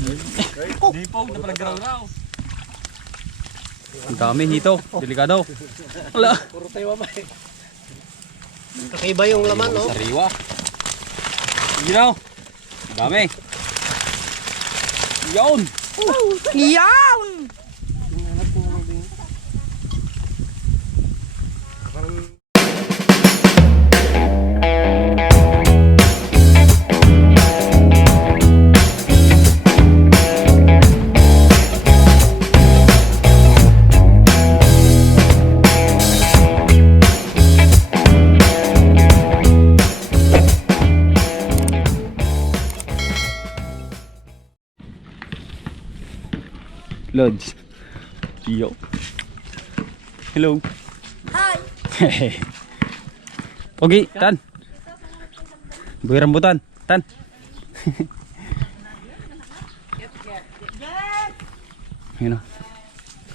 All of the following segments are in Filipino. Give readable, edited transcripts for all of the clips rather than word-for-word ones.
Di po, napalagraw-raw. Ang dami hito, delikado. Wala. Puro tayo mamay. Kakaiba yung laman, no? Sariwa. Sige daw. Ang dami. Yun. Yan! Lods. Yo. Hello. Hi! Pogi, Tan. Buhay rambutan, Tan. Yun o.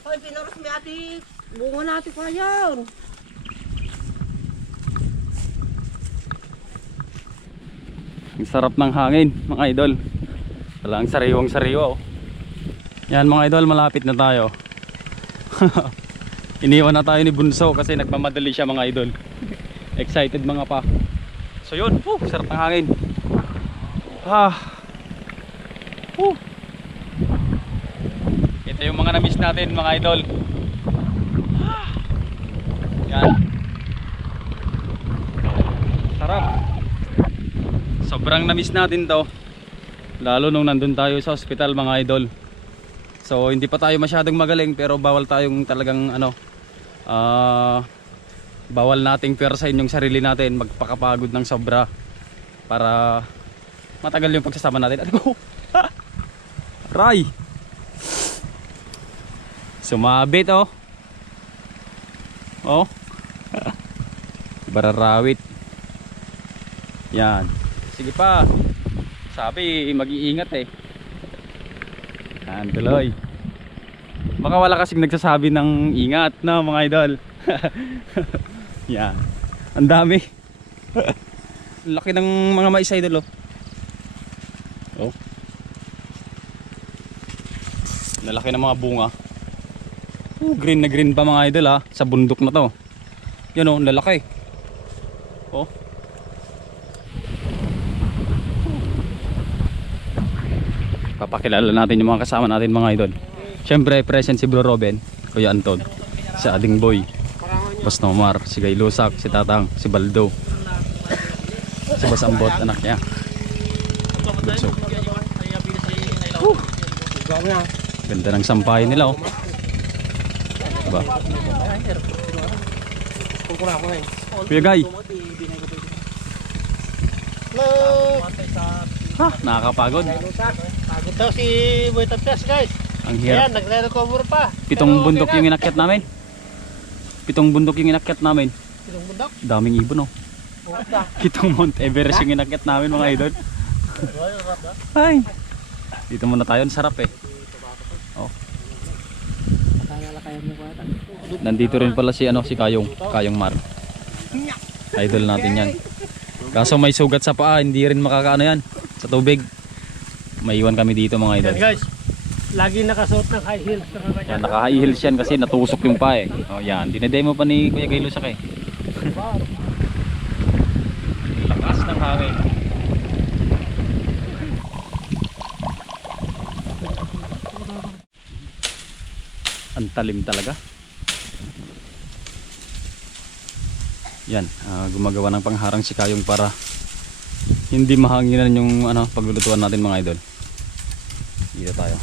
Hoy, pinaros mi ati. Bunga natin pa yan. Ang sarap ng hangin, mga idol. Walang sariwang sariwa oh. Yan mga idol, malapit na tayo. Iniwan na tayo ni Bunso kasi nagmamadali siya mga idol. Excited mga pa. So yun, sarap ng hangin. Ito yung mga na-miss natin mga idol. Yan. Sarap. Sobrang na-miss natin to. Lalo nung nandun tayo sa hospital mga idol. So hindi pa tayo masyadong magaling pero bawal tayong talagang bawal nating persain yung sarili natin, magpakapagod ng sobra para matagal yung pagsasama natin. Ano? Ray! Sumabit oh. Oh. Bararawit. Yan. Sige pa. Sabi mag-iingat eh. Yan, tuloy. Baka wala kasing nagsasabi ng ingat na mga idol. Yan. Ang dami. Laki ng mga mais idol oh. Oh. Nalaki ng mga bunga. Green na green pa mga idol ha. Sa bundok na to. Yan oh, lalaki. Oh. Papakilala natin yung mga kasama natin mga idol. Siyempre present si Bro Robin, Kuya Anton, si Ading Boy, Boss Nomar, si Gay Lusak, si Tatang, si Baldo, si Boss Ambot, anak niya. So, ganda ng sampahin nila oh. Diba? Kuya Gay. Ha, nakakapagod. Pagod daw si Boy Tapyas guys. Ang hirap. Ayan, nagre-recover pa. Pitong bundok yung inakyat namin. Pitong bundok yung inakyat namin. Pitong bundok? Daming ibon oh. Pitong Mount Everest yung inakyat namin mga idol. Ay. Dito muna tayo, sarap eh. Oh. Nandito rin pala si si Kayong Mar. Idol natin yan. Kaso may sugat sa paa, hindi rin makakaano yan sa tubig. Maiwan kami dito mga idol. Yan guys, lagi nakasuot ng high heels. Yan, naka-high heels yan kasi natusok yung paa eh. Oh, yan, dinedemo pa ni Kuya Gay Lusak eh. Lakas ng hangin. Ang talim talaga. Yan, gumagawa ng pangharang si Kayong para hindi mahanginan yung paglulutuan natin mga idol. Dito tayo.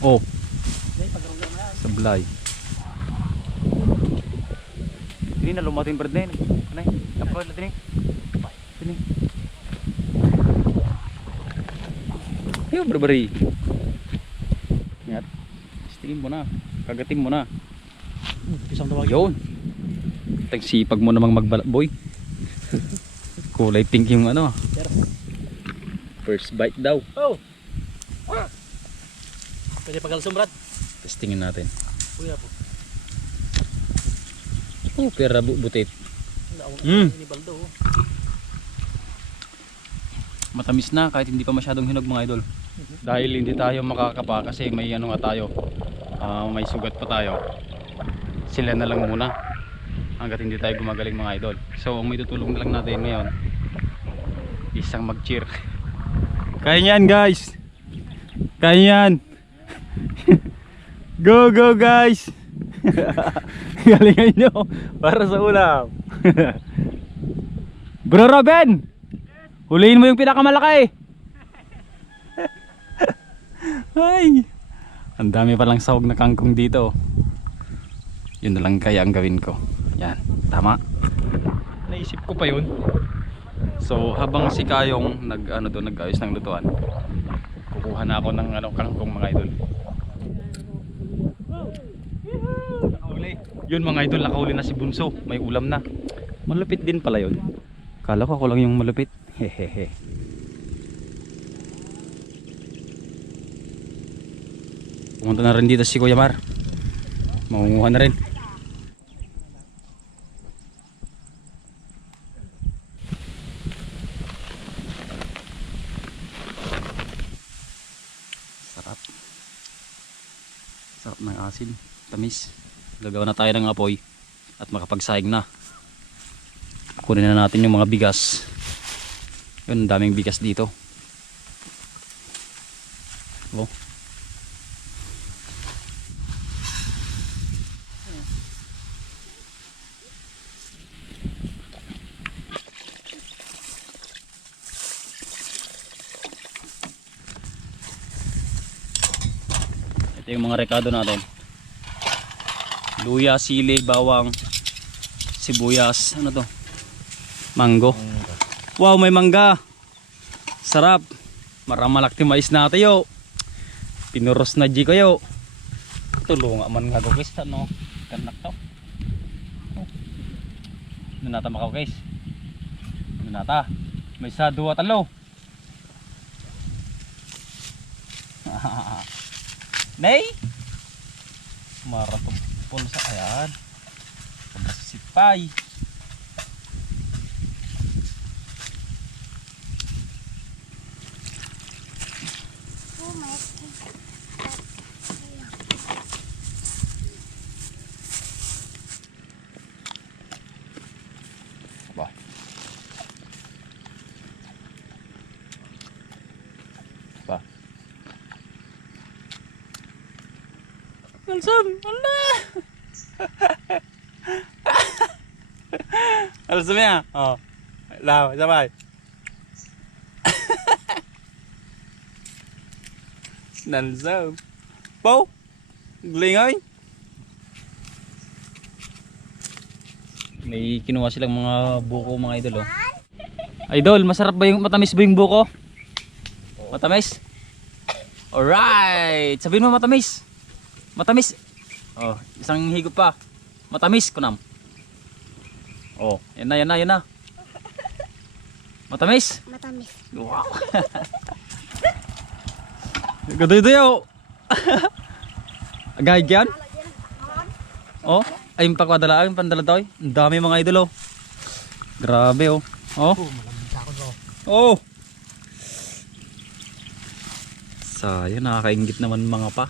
Oh. Sablay. Ini na lumating bird na yun. Kanay, kapag natin eh. Sini. Ayun, barbari. Ingat. Stingin mo na. Kagatin mo na. Isang tawag. Yun. Sipag mo namang magbalat boy. Kulay pink yung first bite daw. Oh. Pwede pagalsum Brad. Testingin natin. Kuya po. Oh, pera butit. Ini Baldo. Matamis na kahit hindi pa masyadong hinog mga idol. Dahil hindi tayo makakapa kasi may ano nga tayo, may sugat pa tayo. Sila na lang muna hanggat hindi tayo gumagaling mga idol. So ang may tutulong na lang natin ngayon, isang mag-cheer. Kaya yan guys, kaya yan. Go go guys. Galingan nyo para sa ulam. Bro Robin, huliin mo yung pinakamalaki. Ay, ang dami palang sahog na kangkong dito. Yun na lang kaya ang gawin ko. Yan, tama. Naisip ko pa yun. So habang si Kayong nag-ayos ng lutuan, kukuha na ako ng kangkong mga idol. Yun mga idol, nakahuli na si Bunso. May ulam na. Malupit din pala yun. Kala ko ako lang yung malupit. Hehehe. Pumunta na rin dito si Kuya Mar. Mangunguha na rin. Sarap. Sarap ng asin. Tamis. Gagawa na tayo ng apoy at makapagsaing na. Kunin na natin yung mga bigas. Yun, daming bigas dito. Oh. Ito yung mga rekado natin. Luya, sili, bawang, sibuyas, ano to? Mango. Wow, may mangga. Sarap. Maramalak ti mais na tayo. Pinuros na di kayo. Tulunga man nga guys, ano? Kanak to. Nanata makaw guys. Nanata. May isa, dua, talo. Nay. Maratong sa ayan. Sipay. Ba. Ba. Alsam, Allah. Alsam ya. Oh. Lao, sabay. Nalsam. Pau. Glingoy. May kinuha silang mga buko mga idol oh. Idol, masarap ba yung matamis ba yung buko? Matamis? Alright. Sabihin mo matamis. Matamis. Oh, isang higop pa. Matamis kunam. Oh, yan na, yan na, yan na. Matamis? Matamis. Wow. Gadoy-doyo. Agay yan? Oh, ay yung pagkwadala, yung pandala daw. Ang dami mga idol oh. Grabe oh. Oh. Oh. Sayang, nakakaingit naman mga pa.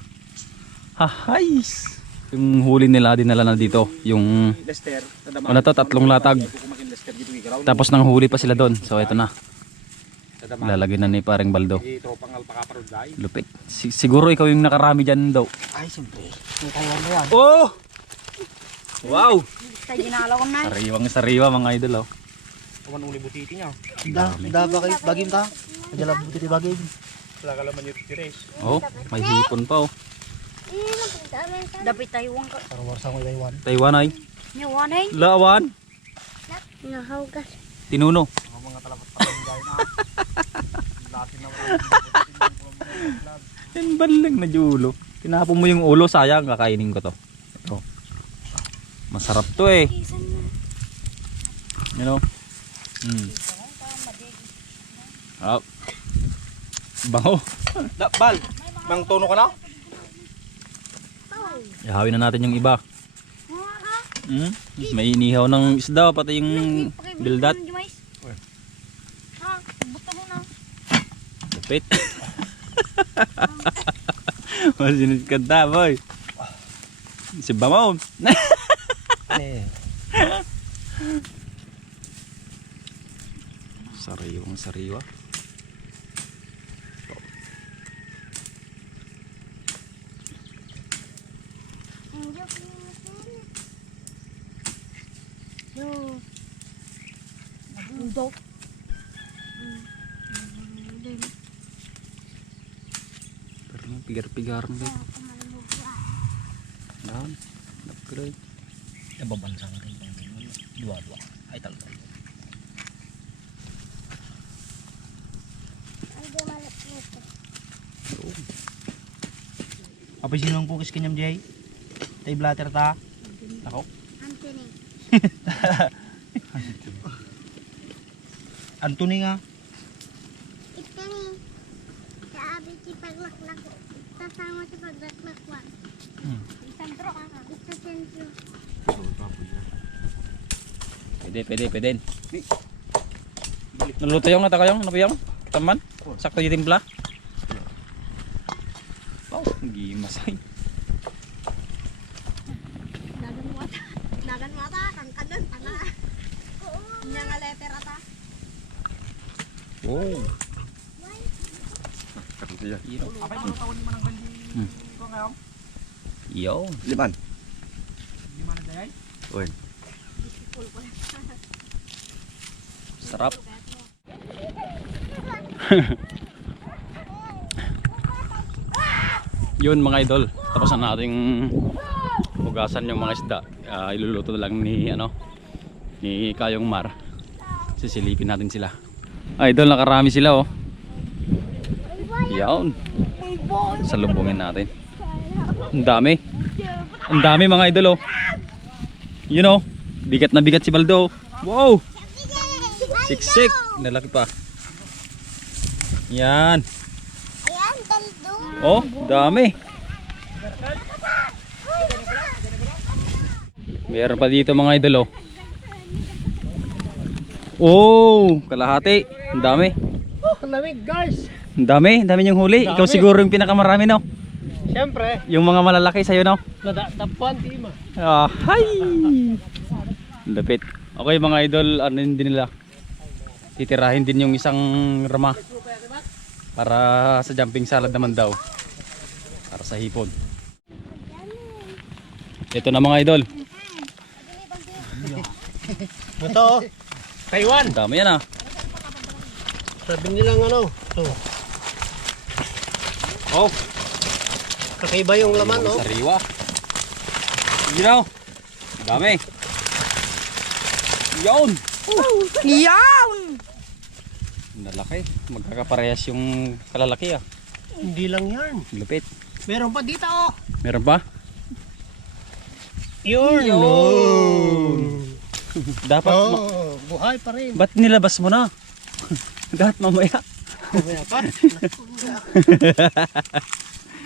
Hahays. Yung huli nila dinala na dito, yung ano to, 3 latag. Tapos nang huli pa sila doon. So ito na. Lalagyan na ni pareng Baldo. Lupit. Siguro ikaw yung nakarami dyan daw. Ay, siyempre. May Taiwan na yan. Oh! Wow! Sa ginalaw ko na. Sariwang sariwa mga idol oh. Awan uli butiti niya. Da bagim ta. Jalan butiti bagim. Wala ka laman yung tires. Oh, may hipon pa oh. Dapat Taiwan ka. Warsa mo Taiwan. Taiwan ay. Nyawan ay. Lawan. Nahawagas. Tinuno. Mga talapat pa rin gaya na. Latin na wala. Yan balang na ulo. Tinapon mo yung ulo, sayang kakainin ko to. Ito. Masarap to eh. You know? Oh. Bango. Bal, mang tono ka na? Ihawin na natin yung iba. May inihaw ng isda, pati yung bildat. Ha, buta mo na. Lupit. Masinit kanta, boy. Si Bamon. Sariwang sariwa. Nabundok. Pero pigar-pigar na rin. Dahan. Upgrade. Nababansa na rin. Dua-dua. Ay talaga. Apa sih nang pukis kenyam jay? Tay blatter ta. Ako. Anthony. Anthony nga. Anthony. Sabi si paglaklak. Kasama sa paglaklak. Sentro ka. Ito sentro. Pwede. Naluto yung nata kayong, ano ba yung? Taman? Sakto yung timpla? Oh, gimasay. Nagan mata, kangkanan, tanga. Nya nga letter ata. Oh. Apa yung tawon mo ng bandi ko ngayon? Yo. Liman. Di mana dayay? Uy. Sarap. Yun mga idol, tapos na nating hugasan yung mga isda. Iluluto na lang ni ni Kayong Mar. Sisilipin natin sila. Idol, nakarami sila oh. Yan. Salubungin natin. Ang dami. Ang dami mga idol oh. You know, bigat na bigat si Baldo. Wow. Siksik, nalaki pa. Yan. Ayan, taldo. Oh, dami. Meron pa dito mga idol oh. Oh, kalahati. Ang dami. Ang lamig guys. Ang dami niyong huli. Ikaw siguro yung pinakamarami no. Siyempre, Yung mga malalaki sa'yo no. nadatapuan tima. Ah, hi. Lapit. Okay mga idol, ano din nila? Titirahin din yung isang rama. Para sa jumping salad naman daw. Para sa hipon. Ito na mga idol. Ito, Taiwan. Ang dami yan ah. Sabi nilang ano, to. Oh. Kakaiba yung laman, no? Sariwa. You know? Dami. Yun. Yan! Nalaki. Magkakaparehas yung kalalaki ah. Hindi lang yan. Lupit. Meron pa dito, oh. Meron pa? Yun. Dapat Oh, buhay pa rin. ba't nilabas mo na? Dapat mamaya. Mamaya pa.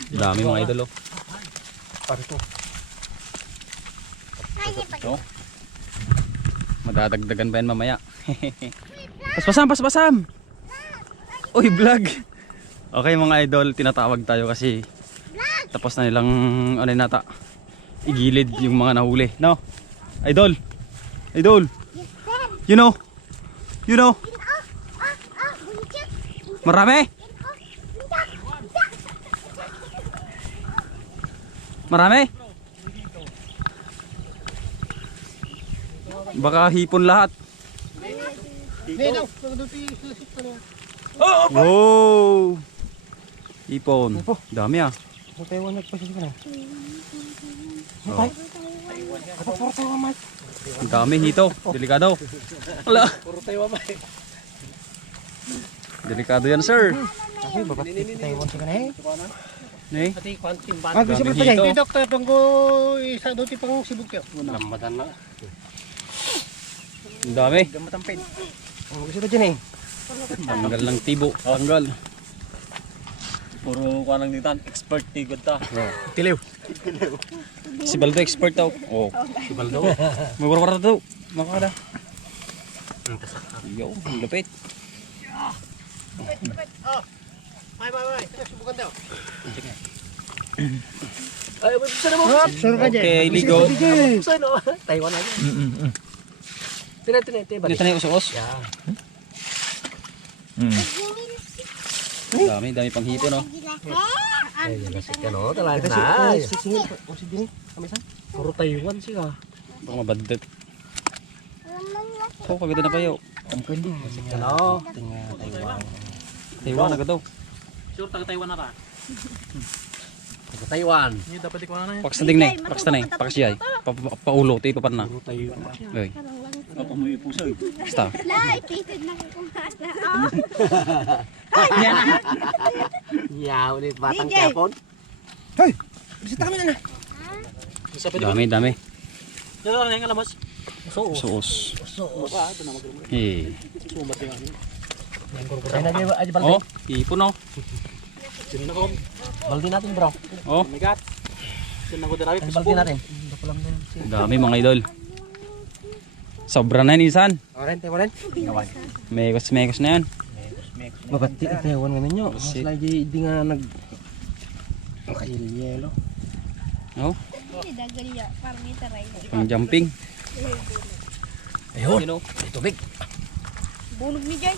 Dami mga idol oh. Parito. Oh. Madadagdagan pa yan mamaya. Paspasam. Uy, vlog. Okay mga idol, tinatawag tayo kasi tapos na nilang ano nata igilid yung mga nahuli. No? Idol. You know? Marami? Baka hipon lahat. Nino, nagduti sisit pa niya. Wow! Hipon. Dami ah. Sa Taiwan nagpasisit ka na. Oh. Ako puro Taiwan, Mike. Ang dami hito. Delikado. Wala. Puro Taiwan, Mike. Delikado yan sir. Kasi babat Taiwan siya ka na eh. Eh? Pati kwantim ba? Dami Gusto pa hito. dyan. Dito, tunggu isa duti pang sibuk kayo. Lambatan na. Ang dami. Gamatampin. Gusto pa dyan eh. Tanggal ng tibo. Tanggal. Puro ka nang ditan, expert tigod ta. Tiliw. Si Baldo expert daw. Oh. Si Baldo. May warwara daw. Makakada. Yo, ang lupit. Bye. Subukan tayo. Ay, bisa na mo. Sure ka dyan. Okay, ligo. Bisa no. Taiwan aja. Tina. Dito na yung usos. Dami pang hipo, no? Yan o, talaga na. Sisingin. O si Dini. Kamisan. Puro Taiwan siya. Baka mabadot. So, kaganda na kayo. Yan o. Taiwan. Taiwan, agad daw. Sure, taga Taiwan na ta. Taga Taiwan. Hindi, dapat ikaw na. Pakas na ding na eh. Pakas na eh. Pakas siya eh. Paulo, tayo pa na. Puro Taiwan. Okay. Basta. Lai, pitid na kumasa. Ya, ulit batang Japon. Bisita kami na. Dami. Dito na yung alamas. Usos. Eh. Ay, lagi aja balde. Oh, hipo, no? Balde natin, bro. Oh, Oh my god. Sino ko darawi? Ay, balde natin. dami mga idol. Sobra na yun, Insan. Taiwan. Mekos na yan. Mabati ang Taiwan ngayon nyo. Mas Shit. lagi di nga nakail-yelo. Oh, Hindi dagali ya, parang itaray. pang jumping. Ayun, You know? may tubig. Bulog ni Jay.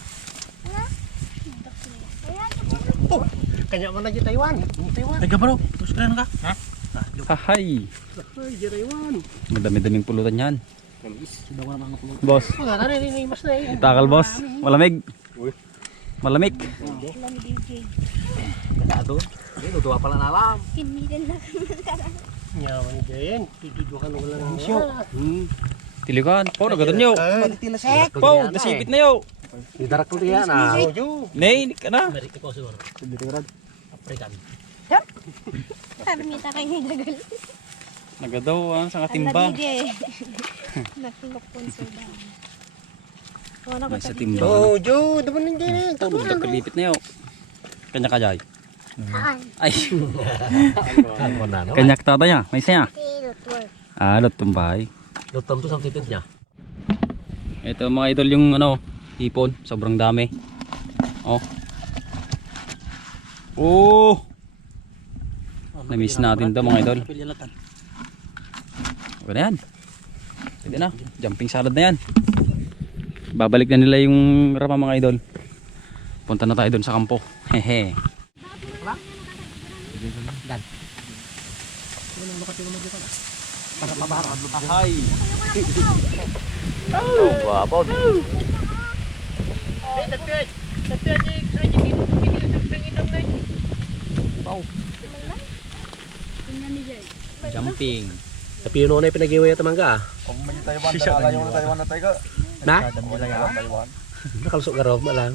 Kanya man lagi Taiwan. Taiwan. Teka bro, terus keren ka? Ha? Hahay. Ay, di Taiwan. Madami-daming pulutan yan. Sudah ko naman ako. Boss, Wala na rin, mas na eh. takal boss. Malamig. Malamig. Alam ni Jay. Kado. Ini tutuwa pala na alam. Kinilan na. Nyaman ni Jayen. Tutudukan wala ng misyo. Tilikan. Po, nagadan nyo. Po, nasipit na yo. Didarak ko tiya na. Nay, hindi ka na. Merik ko siguro. African. Parmita kay ni dagal. Nagadaw sa Alam timba. ni Jay. Nakulok po sa dam. Wala ko May sa tabi. timba. Jo, dapat ng Jayen. Po, nagpilipit na yo. Kanya kajay. Ay, Ano na, no? kanyak tata niya. May siya. Pero tuwal. Alot tumbay. Lutom to sa titit niya. Ito mga idol yung hipon. Sobrang dami. Oh. Oh. Na-miss natin to mga idol. Okay na yan. Pwede na. Jumping salad na yan. Babalik na nila yung rama mga idol. Punta na tayo doon sa kampo. Hehe. Ahay. Oh, babod. Wow. Jumping. Tapi yun na pinag-iway at mangga. Kung may Taiwan, alayo na Taiwan na tayo. Na? Taiwan. Nakalusok ka raw malang.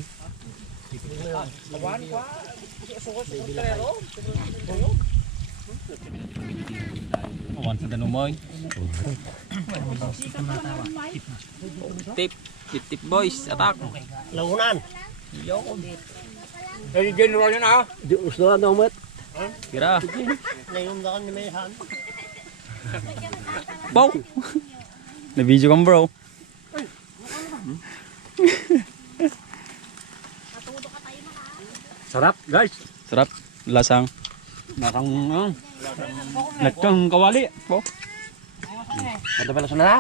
Awan sa danumoy. Tip. Tip boys. Attack. Launan. Hey, general yun ah. Di usno na umat. Tira. Ngayon na kami may han. Wow. Na-video kang bro. Sarap, guys. Sarap. Lasang. Nagkang kawali. Po. Ada pala sana.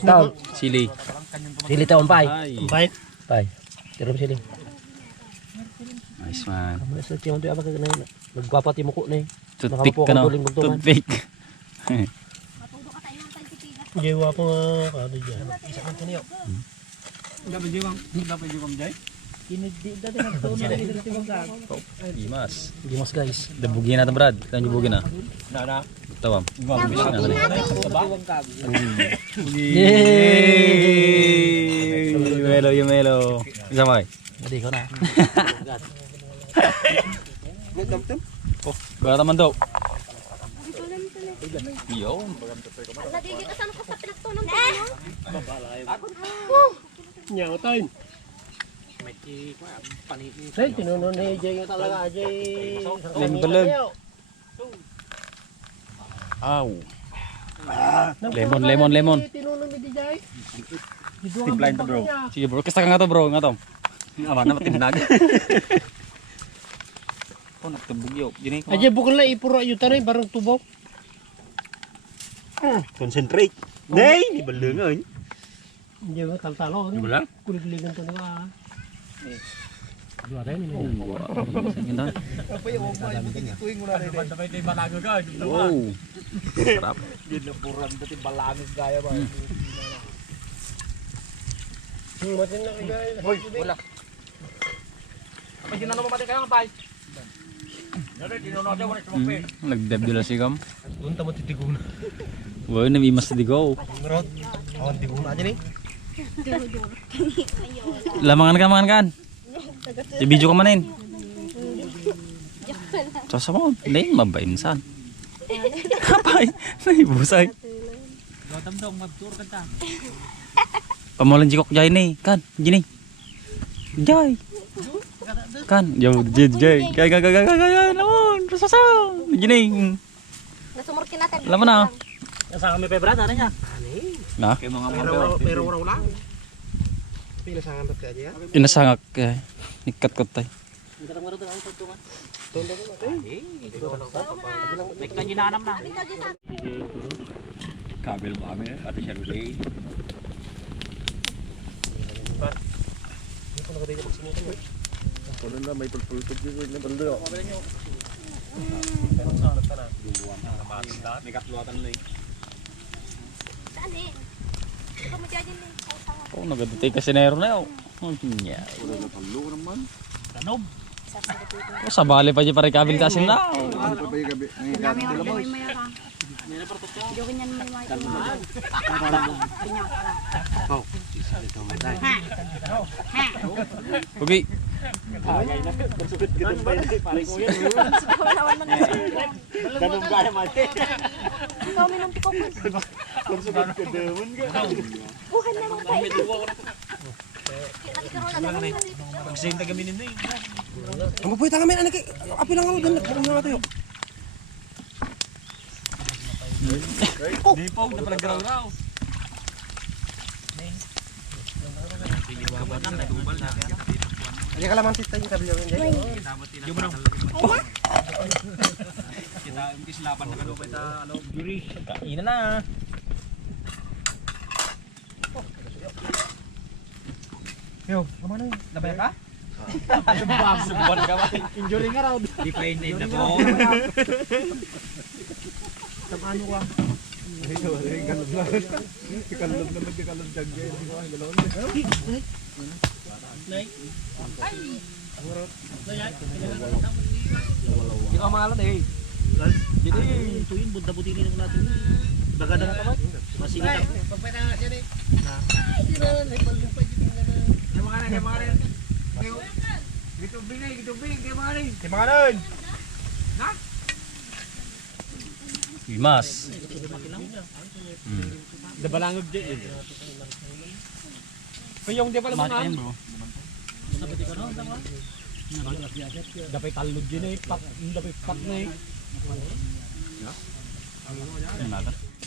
Taon. Sili. Sili taon pai. Ay. Pai. Tirum sili. Nice man. Kamu sa tiyon to apa ka na. Nagpapati mo ko ni. Toothpick ka no. Toothpick. Jewa po kada diyan. Isa kan kaniyo. Dapat jiwang jay. Gimas. Gimas guys. Dabugin natin Brad. Kita nyubugin na. Nana. Tawam. Yay! Yumelo, yumelo. Isa may. Hindi ko na. Oh, baka naman daw. Yo. Nagiging kasama ko sa pinagtunan ko. Nyaw tayo. Hey, tinuno ni Jay nga talaga, Jay. Limbalag. Aw. Lemon. Tinuno ni Jay. Timplahin to bro. Sige bro, kasta ka nga to bro, nga to. Aman na matinag. Oh, nagtubugyo. Dini ko. Aja bukol na ipuro ayo taray barang tubaw. Concentrate. Nay, di balengan. Hindi ba kaltalo? Di balang. Kulit-kulitan to na. Dua tayo ni. Ganda. Apa yung mga tuwing mo na rin. Sabay tayo balaga ka. Wow. Sarap. Ginapuran dati balangis gaya ba. Matin na kay. Hoy, wala. Apa ginano mo pati kayo ng pay? Dali, tinuno daw wala sumapay. Nagdebdula si Kam. Doon tamo titiguna. Wow, namimas na digaw. Merot. Awan tiguna aja nih. Lamangan kan. I-video ka manin. Sasa mo, hindi, mabainsan. Kapay, naibusay. Damdong magtur ka ta. Pamulan jikok jay ni, kan, gini. Jay. Kan, jay. Gay, namun, sasa. Gini. Nasumurkin natin. Alam mo na. Sa kami pebrat ano niya? Na, Kay mga Pero raw lang. Pinasangan ka aja. inasangak. Nikat ko tay. Nek na ginanam na. Kabel mo kami, ate siya lulay. Saan eh? Ikaw mo dyan eh. Oh, nagadutay ka sinero na yun. Oh, niya. Tanom. Oh, sa bali pa dyan pare kabel tasim na. Jokin yan may mga Okay. Ganun gaya mati. ikaw minum ko. Konsugat ka demon ka. Bukan na mga tayo. Magsayin taga minin na Ang pupuy tangan men anak. Api lang ako dan. Ano nga tayo? Di po, napalagraw-raw. Aja kalaman tita yung kabel yung jay. Yung manong. Kita yung kislapan na kalupay ta, Yuri. Kain na. Yo, kemana? Labay ka? Subuan ka ba? Injury nga raw. Di pa in na po. Ano ka? Kalub na magkakalub dagay. Ikaw mangalan eh. Jadi tuin buta putih ini natin. Dagada na kamay. Masingit ako. Pagpay na siya ni. Na. Hindi na naipalumpay dito na. Kaya mga rin. Gitubing na, gitubing. Kaya mga rin. Di mangalan. Imas. Dabalangog dyan. Kayong di pala mga. Dapat talog dyan eh. Dapat pak na eh.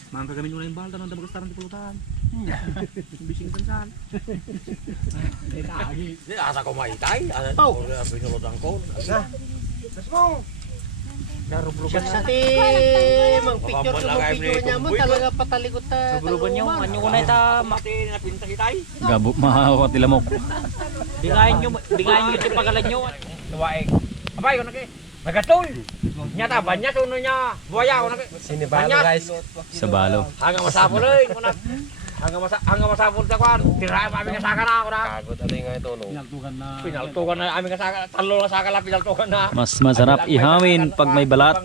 Mangka kami nyo na yung balda nang dabagastaran di pulutan. Bising tansan. Asa ko maitay. Oh. Pinulutan ko. Let's go. Darubruban Sa ti mang picture ko picture niya mo talaga patalikot ta. Darubruban nyo. Anyo ko na ita. Mati na pinta kitay. Gabo, mahawat nila mo. Dingayin nyo yung pagalan nyo. Tuwaing. Abay, yun na kayo. Nagatul. Nyata banyak suno nya. Buaya ko na kayo. Sini ba guys? Sa balo. Hanggang masapol eh. Hanggang masapol sa kwan. Tirayan pa aming kasaka na ako na. Kagot ano nga ito no. Pinaltukan na aming kasaka. Talo na saka lang pinaltukan na. Mas masarap ihawin pag may balat.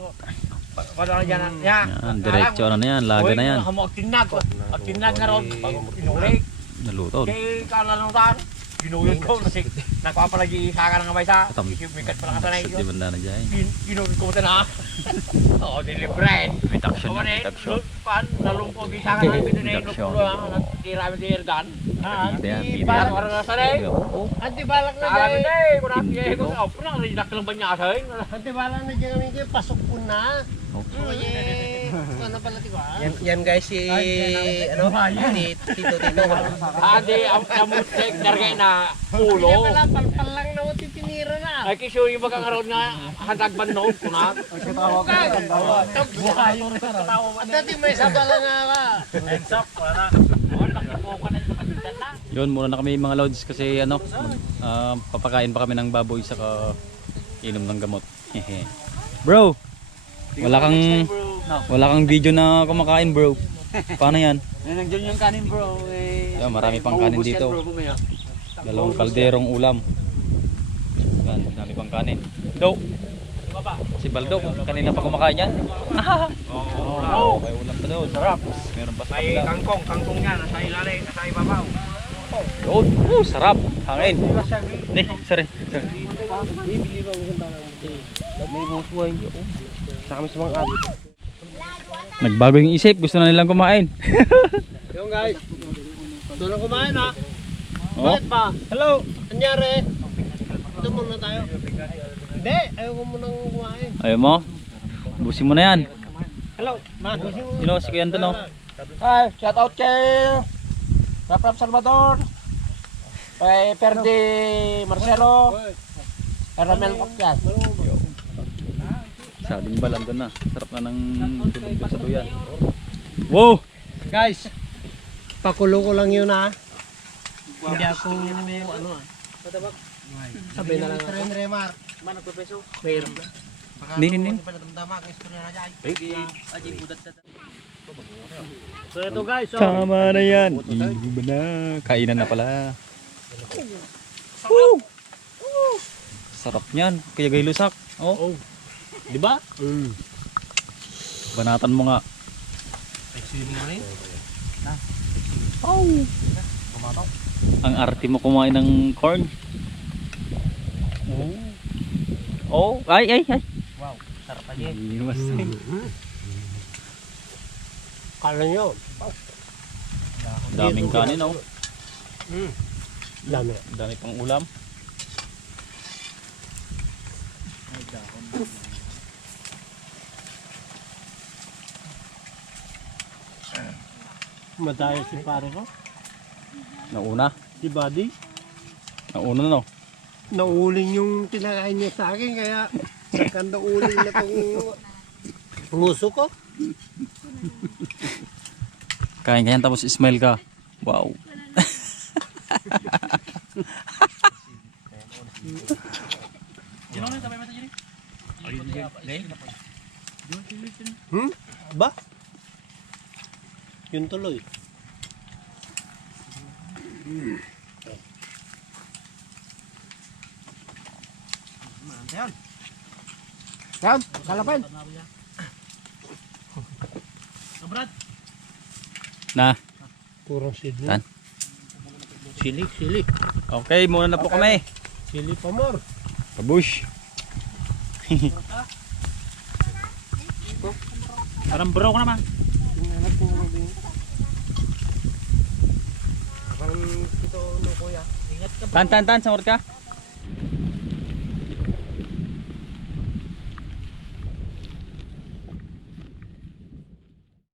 Pwede na dyan. Yan. Yan, diretso na yan, laga na yan. Hamok tinag. Ang tinag nga ron. Inulig. Nalutod. Kaya kalanutan. Ginuyod ko. Nakuha pa lagi saka ng kamay sa. Mikat pa lang kasanay. Di banda na dyan. Ginuyod ko na. Oo, dilibre. Reduction na, reduction. Pan, nalungkot yung saka namin din eh. Reduction. Tira kami si Erdan. Hindi Para yan. para na sanay. Anti balak na Alam dyan. na eh. Kung nakikita ko, oh, pernah ridak lang ba niya asay? Anti balak na dyan ang pasok po na. Oye, ano pala di ba? Yan guys si ano? Tito. Adi, ang mutek dargay na ulo. Wala palpal lang na mo titinira na. Ay kisyo yung bagang araw nga hantag bandog ko na. Katawag ka ng dawa. Buhayo rin na. Dati may sabala nga ka. Hands up, wala na. Yun, muna na kami mga lods kasi ano, papakain pa kami ng baboy saka inom ng gamot. Bro, wala kang video na kumakain bro. Paano yan? Nandiyan yung kanin bro. Yan, marami pang kanin dito. Dalawang kalderong ulam. Yan, marami pang kanin. Do, si Baldo, kanina pa kumakain yan. Oo, may ulam pa doon. Sarap. Meron pa sa May kabila. kangkong niya nasa ilalim, nasa ibabaw. Yun, sarap. Hangin. Ni, sorry. May bukuhay niyo. Sa kami sa mga abi. Nagbago yung isip, gusto na nilang kumain. Yung guys. Ito na kumain ha. Oh, Bakit pa? Hello. Anyari? Ito muna tayo. Hindi. Ayaw ko munang kumain. ayaw mo? Busin mo na yan. Hello. Man. Sino, si Kuya Anton, oh. Hi, shout out kay Rap Salvador. Kay Ferdi Marcelo. Ramel Pacquiao. Sabing balan doon na. Sarap na ng tubig doon sa duyan. Wow! Guys. Pakulo ko lang yun ha. Hindi ako ano ah. Sabi na lang ako. Remar. Mayroon na. Ninin. So ito guys. So, Tama na yan. Iba na. Kainan na pala. Woo! Sarap niyan. Kaya gay lusak. Oh. di ba? Banatan mo nga. Ang arte mo kumain ng corn. Oh, ay. Wow, sarap pa din. Kala nyo. Daming kanin, oh. Dami. Dami pang ulam. Madayo si pare ko. Nauna. Si Buddy. Nauna na, no? Nauling yung kinakain niya sa akin kaya kanda uling na tong nguso ko. Kain ka yan tapos smile ka. Wow. Ba? Yun tuloy. Yan, kalapin. Na. Purong sili. Tan. Sili. Okay, muna na po kami. Sili pa more. Kabush. Parang bro ko naman. Parang ito ano kuya. Tan, samot ka?